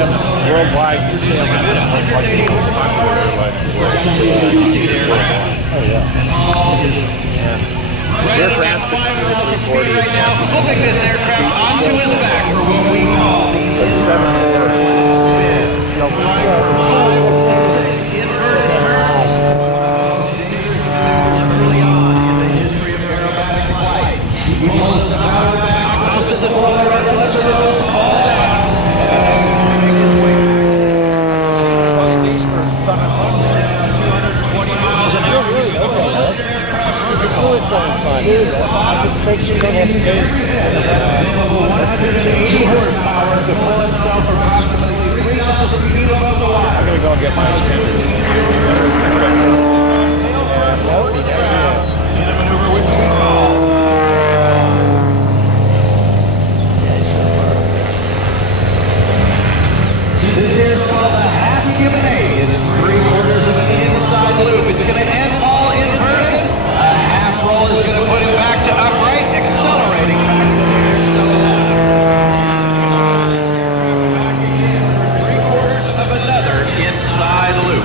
Worldwide, oh yeah. Air France right now, flipping this aircraft onto his back for what we call the 7-4 inverted turns. Early on in the history of aerobatic flight, he pulls the power back opposite all the red letters all down. Fun. Dude, just make sure you don't have to 180 horsepower to pull himself approximately 3,000 feet above the water. I'm gonna go get my extenders. In a maneuver which we call. This here is called a half human aid. It's 3/4 of an inside loop. It's going to end all inverted. A half roll is going to put it back to upright, accelerating back to the air to the left. Back again for 3/4 of another inside loop.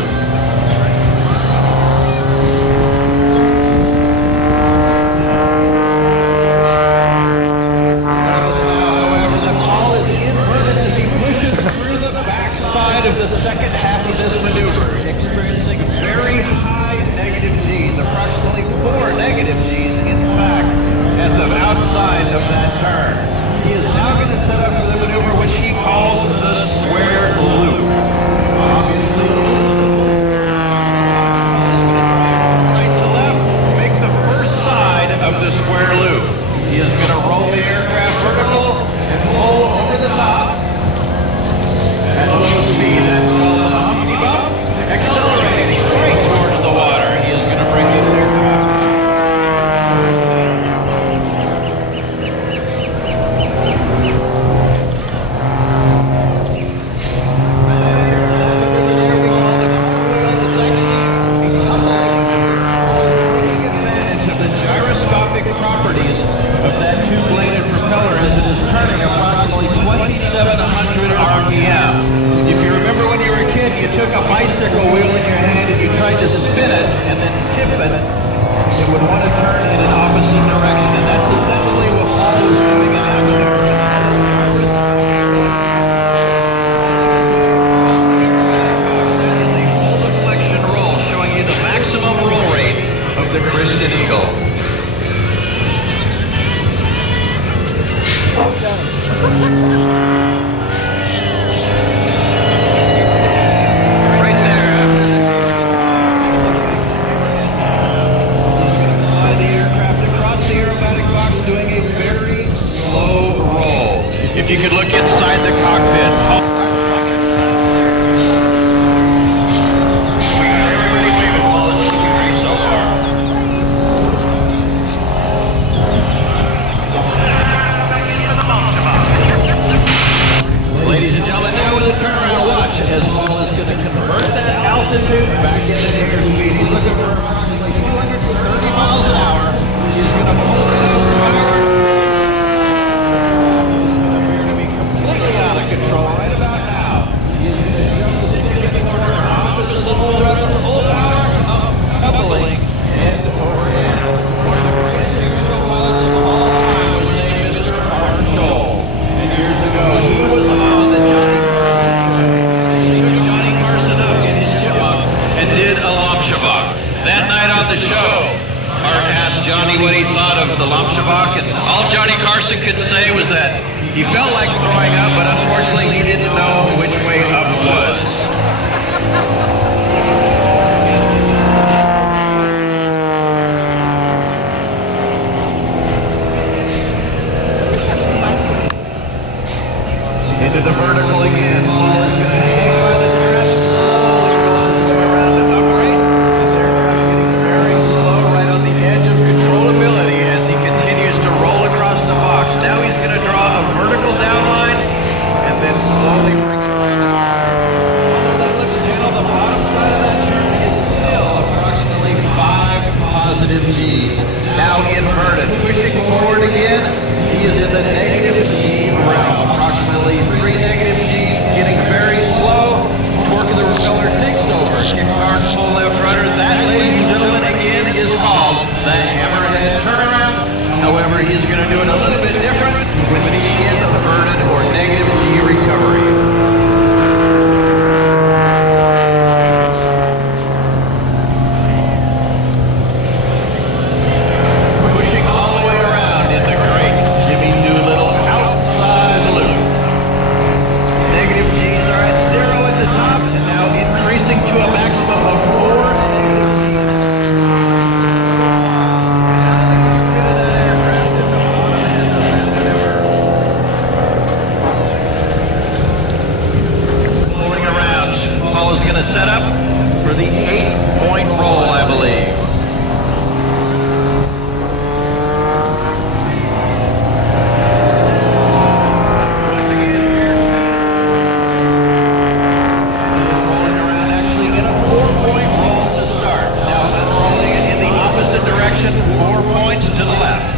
Notice now, however, the ball is inverted as he pushes through the backside of the second half of this maneuver, experiencing very high negative G's, approximately 4 negative G's, in fact, at the outside of that turn. He is now going to set up for the maneuver which he calls the square loop. Obviously, right to left, make the first side of the square loop. He is going to roll the aircraft vertical and pull over the top. At low speed, that's called a humpty bump. Accelerating straight towards the water. He is going to bring this aircraft. Taking advantage of the gyroscopic properties of that two-bladed propeller as it is turning approximately 2,700 RPM. If you remember when you were a kid, you took a bicycle wheel in your hand and you tried to spin it and then tip it, it would want to turn in an opposite direction, and that's essentially what Paul is doing in that maneuver. That is a full deflection roll, showing you the maximum roll rate of the Christian Eagle. Right there. He's going to fly the aircraft across the aerobatic box, doing a very slow roll. If you could look inside the cockpit. Everybody waving, Paul. It's looking great so far. Ladies and gentlemen, now with a turnaround watch as Paul is going to convert that altitude back into airspeed. He's looking for approximately 230 miles an hour. He's going to pull it out power. He's going to appear to be completely out of control right about now. He's going to jump the ticket corner opposite the full rudder, full power, up, coupling, and over in. One of the greatest aerial pilots of all time was named Mr. Arnold. And years ago, he was on the Johnny Carson up in his chipmunk and did a Lomshabak. That night on the show, Art asked Johnny what he thought of the Lomshabak, and all Johnny Carson could say was that he felt like throwing up, but unfortunately he didn't know which way up was. Into the vertical again. Paul is going to hang by the straps, slowly release his way around and upright. This aircraft getting very slow, right on the edge of controllability as he continues to roll across the box. Now he's going to draw a vertical down line and then slowly bring it back. set up for the 8-point roll, I believe. Once again, rolling around actually in a 4-point roll to start. Now unrolling it in the opposite direction, 4 points to the left.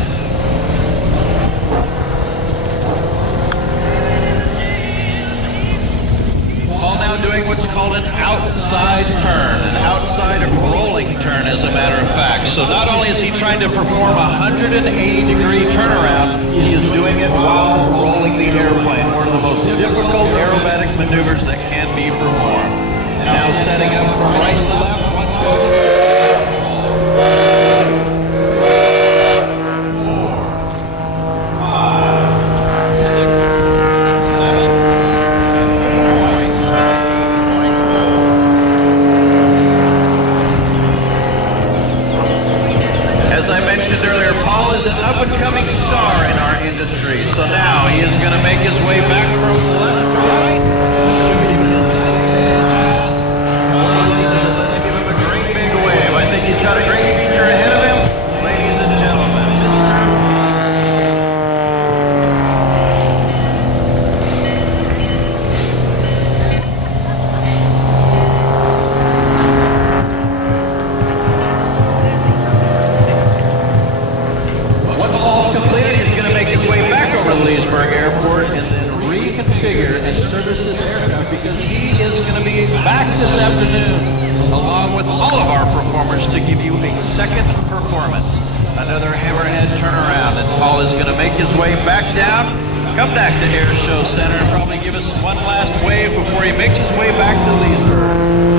Doing what's called an outside turn, an outside rolling turn, as a matter of fact. So not only is he trying to perform a 180-degree turnaround, he is doing it while rolling the airplane, one of the most difficult aerobatic maneuvers that can be performed. Now setting up from right to left, once more. 1 last wave before he makes his way back to Leesburg.